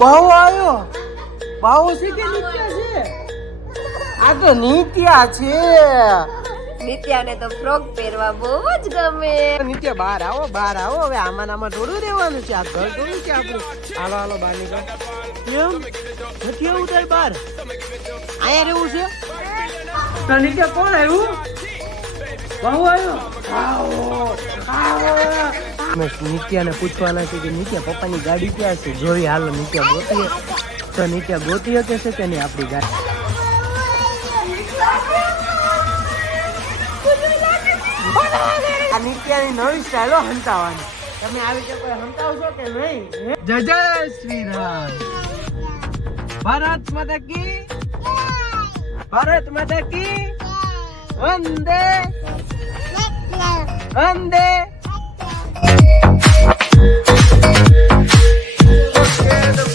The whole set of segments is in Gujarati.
બાહુ આવ્યો. બાહુ છે કે નિત્યા છે? આ તો નિત્યા છે. નિત્યાને તો ફ્રોક પહેરવા બહુ જ ગમે. નિત્યા બહાર આવો, બહાર આવો. હવે આમાં થોડું રહેવાનું છે. આ ઘર થોડું છે આપણું. હાલો હાલો બહાર નીકળો. કેમ નથી આવું તારે બહાર? અહીંયા રહેવું છે? તો નિત્યા કોણ આવ્યું? બાહુ આવ્યો. અમે નિત્યાને પૂછવાના છે કે નિત્યા પપ્પાની ગાડી ક્યાં છે? જોઈ હાલો નિત્યા ગોતીએ. તો નિત્યા ગોતી શકે છે કે નહીં આપણી ગાડી? આ નિત્યાની નવી સ્ટાઈલો હંતાવાની. તમે આવી રીતે કોઈ હંતાવશો કે નહીં? જય જય શ્રી રામ. ભારત માતા કી, ભારત માતા કી વંદે વંદે.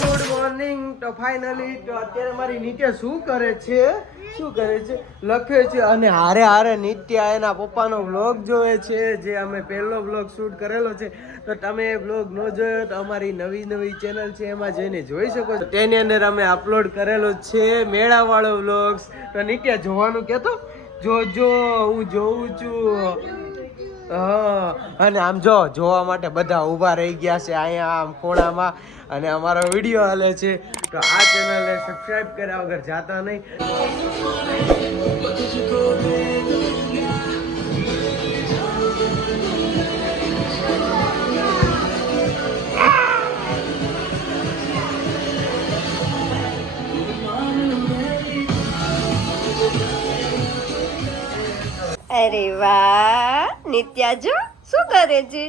Good morning. તો ફાઇનલી તો અત્યારે મારી નિત્યા શું કરે છે? લખે છે અને હારે હારે નિત્યા એના પપ્પાનો વ્લોગ જોવે છે, જે અમે પહેલો વ્લોગ શૂટ કરેલો છે. તો તમે એ વ્લોગ ન જોયો તો અમારી નવી ચેનલ છે, એમાં જઈને જોઈ શકો છો. તેની અંદર અમે અપલોડ કરેલો છે મેળાવાળો વ્લોગ્સ. તો નિત્યા જોવાનું કહેતો જોજો, હું જોઉં છું. હા, અને આમ જોવા માટે બધા ઊભા રહી ગયા છે અહીંયા આમ ખૂણામાં, અને અમારો વિડીયો હાલે છે. તો આ ચેનલને સબસ્ક્રાઇબ કર્યા વગર જાતા નહીં. અરે વાહ, નિત્યા જો શું કરે છે?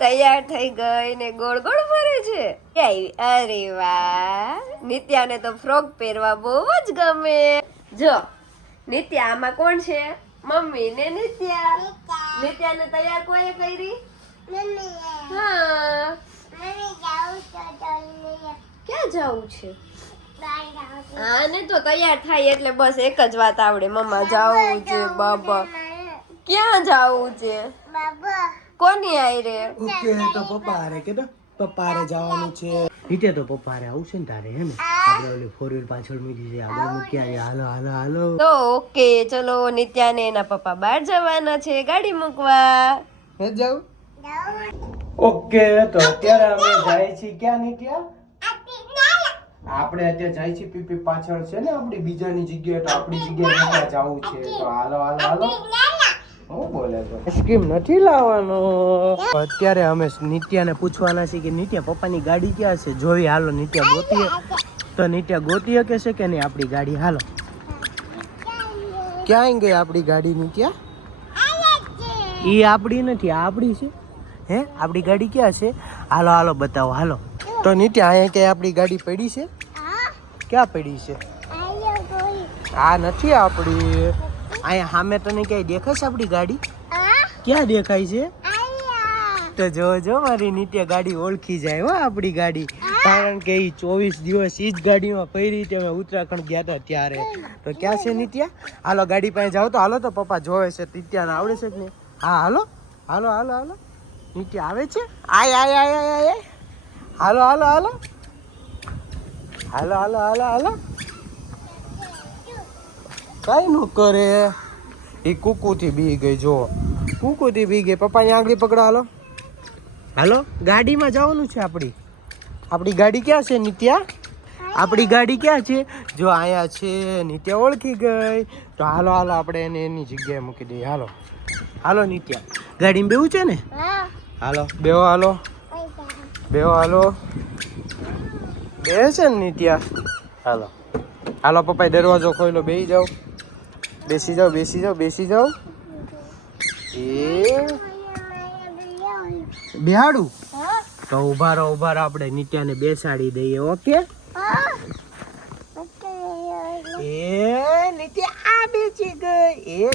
તૈયાર થઈ ગઈ ને ગોળ ગોળ ફરે છે. અરે વાહ, નિત્યાને તો ફ્રોક પહેરવા બહુ જ ગમે. જો નિત્યા, આમાં કોણ છે? મમ્મી ને નિત્યા. નિત્યાને તૈયાર કોઈએ કરી? હા. ક્યાં જવું છે? હા ને, તો તૈયાર થાય એટલે બસ એક જ વાત આવડે, મમ્મા જાવું છે. બાબા ક્યાં જાવું છે? કોની આઈ રે? ઓકે, તો પપ્પા હારે કે પપ્પા હારે જવાનું છે. રીતે તો પપ્પા હારે આવશે ને તારે, હે ને? આપણે ઓલી 4 વ્હીલ પાછળ મૂકી છે, આગળ મૂકી આવી. હાલો હાલો હાલો. તો ઓકે, ચલો. નિત્યા ને એના પપ્પા બહાર જવાના છે ગાડી મૂકવા. હે જાવ. ઓકે, તો અત્યારે અમે જાય છીએ ક્યાં નિત્યા? આપણે અત્યારે જાય છીએ પીપી પાછળ છે ને આપણી બીજાની જગ્યાએ. તો આપણી જગ્યાએ જવું છે. તો હાલો હાલો હાલો. હું બોલે છો? આઈસ્ક્રીમ નથી લાવવાનો. અત્યારે અમે નિત્યાને પૂછવાના છીએ કે નિત્યા પપ્પાની ગાડી ક્યાં છે? જોઈ હાલો નિત્યા ગોતીએ. તો નિત્યા ગોતી શકે છે કે નહીં આપણી ગાડી? હાલો. ક્યાં ગઈ આપણી ગાડી નિત્યા? ઈ આપણી નથી, આ આપણી છે. હે, આપણી ગાડી ક્યાં છે? હાલો હાલો બતાવો હાલો. તો નિત્યા અહીંયા ક્યાંય આપણી ગાડી પડી છે? ક્યાં પડી છે? આ નથી આપણી. અહીંયા સામે તને ક્યાંય દેખાય છે આપણી ગાડી? ક્યાં દેખાય છે? તો જો મારી નિત્યા ગાડી ઓળખી જાય હો આપણી ગાડી. કારણ કે એ 24 દિવસ એ જ ગાડીમાં પડી હતી. અમે ઉત્તરાખંડ ગયા હતા ત્યારે. તો ક્યાં છે નિત્યા? હાલો ગાડી પાસે જાઓ. તો હાલો, તો પપ્પા જોવે છે નિત્યાને આવડે છે કે નહીં? હા હાલો હાલો હાલો હાલો. નિત્યા આવે છે? આય આય આય આય આય. હાલો હાલો હાલો હાલો હાલો હાલો હાલો. કઈ નું કરે એ? કુકુથી બી ગઈ. જો કુકુથી બી ગઈ. પપ્પાની આંગળી પકડો. હાલો હાલો, ગાડીમાં જવાનું છે. આપણી ગાડી ક્યાં છે નિત્યા? આપણી ગાડી ક્યાં છે? જો અહીંયા છે. નિત્યા ઓળખી ગઈ. તો હાલો હાલો, આપણે એને એની જગ્યાએ મૂકી દઈએ. હાલો હાલો નિત્યા, ગાડીમાં બેવું છે ને? હાલો બેહો. હાલો બેહો. હાલો બે છે ને નિત્યા? હાલો હાલો. પપ્પાએ દરવાજો ખોલ્યો. બેસી જાઓ, બેસી જાઓ, બેસી જાઓ, બેસી જાઓ. એ બેહાડું? તો ઉભા રહો, ઉભા રહો. આપણે નિત્યાને બેસાડી દઈએ. ઓકે. એ નિત્યા આ બેસી ગઈ. એ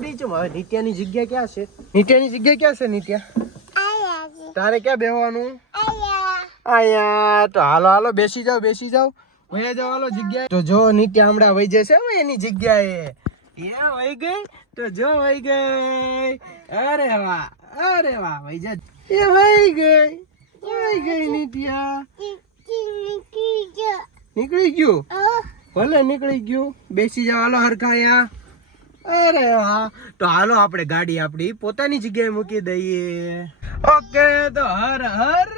બીચું. હવે નિત્યાની જગ્યા ક્યાં છે? નિત્યાની જગ્યા ક્યાં છે નિત્યા? તારે ક્યાં બેહવાનું? અહીંયા. તો હાલો હાલો, બેસી જાઓ, બેસી જાઓ. વહી જાઓ હાલો જગ્યાએ. તો જો નિત્યા હમણાં વહી જશે હવે એની જગ્યાએ. ત્યાં વહી ગઈ. તો જો વહી ગઈ. અરે વાહ, અરે વાહ. વહી જા. એ વહી ગઈ નિત્યા. નીકળી ગયું ભલે નીકળી ગયું. બેસી જાવ હાલો હરખાયા. અરે હા તો હાલો આપણે ગાડી આપણી પોતાની જગ્યાએ મૂકી દઈએ. ઓકે તો હર હર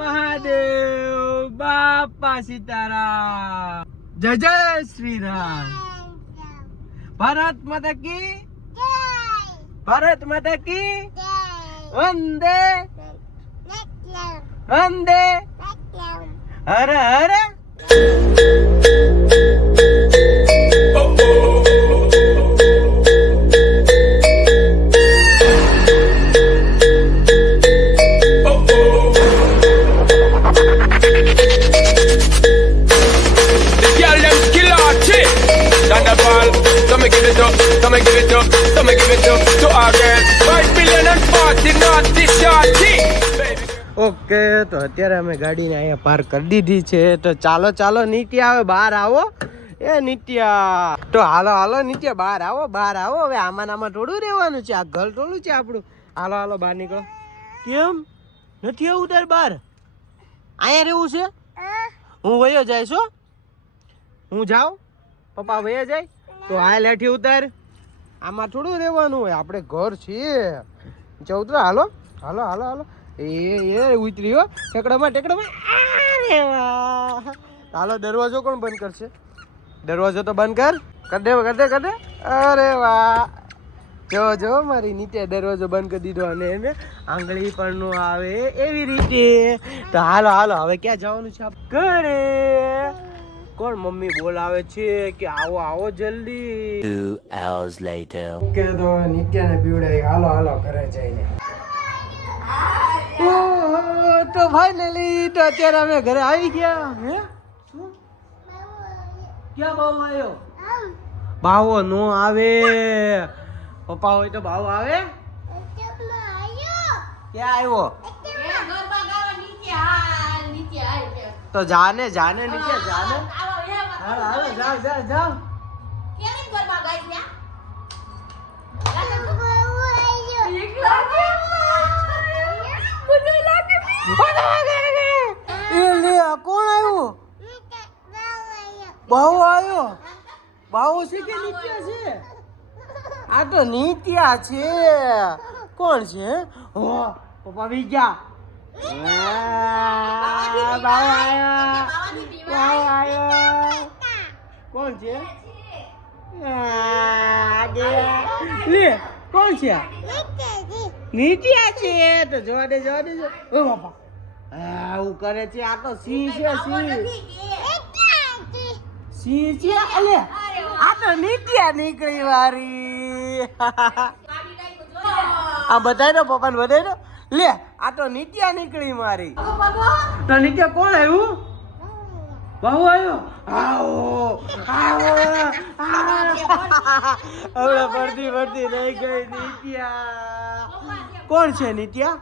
મહાદેવ બાપા સીતારામ. જય જય શ્રી રામ. ભારત માતા કી ભારત માતા કી વંદે વંદે Har Har. Come give it up, come give it up, come give it up to our girls. 5 million and 40 naughty shorty. Okay તો અત્યારે અમે ગાડીને અહીંયા પાર્ક કરી દીધી છે. તો ચાલો ચાલો નિત્યા હવે બહાર આવો. એ નિત્યા તો હાલો હાલો નિત્યા બહાર આવો બહાર આવો. હવે આમાં આમાં થોડું રહેવાનું છે. આ ઘર થોડું છે આપણું. હાલો હાલો બહાર નીકળો. કેમ નથી આવું તારે બહાર? અહીંયા રહેવું છે? હું વયો જાય છો? હું જાઉં પપ્પા વયા જાય તો હાલ હેઠી ઉતાર. આમાં થોડું રહેવાનું હોય. આપણે ઘર છીએ. ઉતરો હાલો હાલો હાલો હાલો. એ ઉતરી હો ટેકડામાં ટેકડામાં. અરે વાહ. હાલો દરવાજો કોણ બંધ કરશે? દરવાજો તો બંધ કર દે કર દે કર દે. અરે વાહ જો જો મારી નીચે દરવાજો બંધ કરી દીધો અને એને આંગળી પણ નો આવે એવી રીતે. તો હાલો હાલો હવે ક્યાં જવાનું છે? ઘરે. કોણ મમ્મી બોલાવે છે કે આવો આવો જલ્દી. 2 hours later. કે તો નિત્યાને પીવડાવી. હાલો હાલો ઘરે જઈને. તો ફાઇનલી તો અત્યારે અમે ઘરે આવી ગયા. હે શું ક્યાં બાવો આવ્યો? બાવો નો આવે. પપ્પા હોય તો બાવો આવે. ક્યાં આવ્યો? તો જાને જાને નીચે જાને. હાલો હાલો જાઓ જાઓ જાઓ. કોણ આવ્યું? બાવો આવ્યો. બાવો છે કે નિત્યા છે? આ તો નિત્યા છે. કોણ છે? પપ્પા બી ગયા. બાવો આવ્યો. કોણ છે? લે કોણ છે? નિત્યા છે. તો જોવા દે જોવા દે. ઓ બાપા આવું કરે છે. આ તો સિંહ છે સિંહ. સિંહ છે. અલે આ તો નિત્યા નીકળી વારી. આ બધાય નો પપ્પાને બધાય નો. લે આ તો નિત્યા નીકળી મારી. તો નિત્યા કોણ આવ્યું? બાહુ આવ્યો. આવો આવો. હવે પડતી પડતી રહી ગઈ નિત્યા. કોણ છે નિત્યા?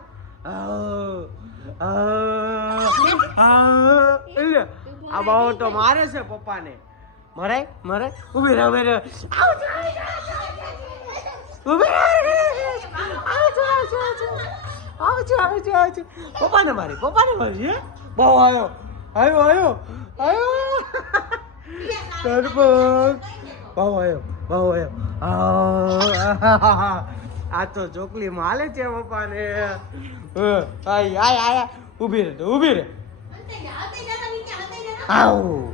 આ બાહુ તો મારે છે પપ્પાને. મરાય મરાય. ઉભી રહે ઉભી રહે. પપ્પાને મારી પપ્પાને મારી. બહુ આવ્યો આવ્યો આવ્યો આવ્યો. તરબક બહુ આવ્યો બહુ આવ્યો. આ તો ચોકલી માલે છે પપ્પાને. આય આય આય. ઊભી રહે તો ઊભી રહે. આવું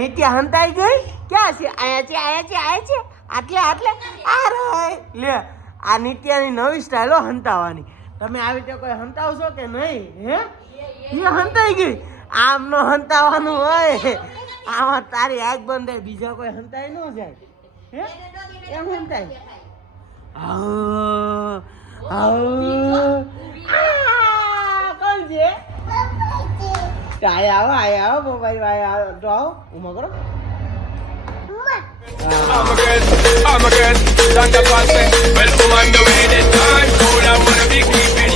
નિત્યા હંતાઈ ગઈ. ક્યાં છે? આયા છે આયા છે આયા છે. આટલે આટલે આ રહી. લે આ નિત્યાની નવી સ્ટાઈલો હંતાવાની. તમે આવી રીતે કોઈ હંતાવશો કે નહીં? હે એ હંતાઈ ગઈ. આમ નો હંતાવાનું હોય. આમાં તારી આગ બંધ થાય. બીજા કોઈ હંતાઈ ન જાય. હે એમ હંતાય. કોણ છે? આયા આવો આયા આવો મોબાઈલ આયા તો આવો. ઉમા કરો. I'm a girl, Santa Claus. Well, I'm on the way this time, so I wanna be keeping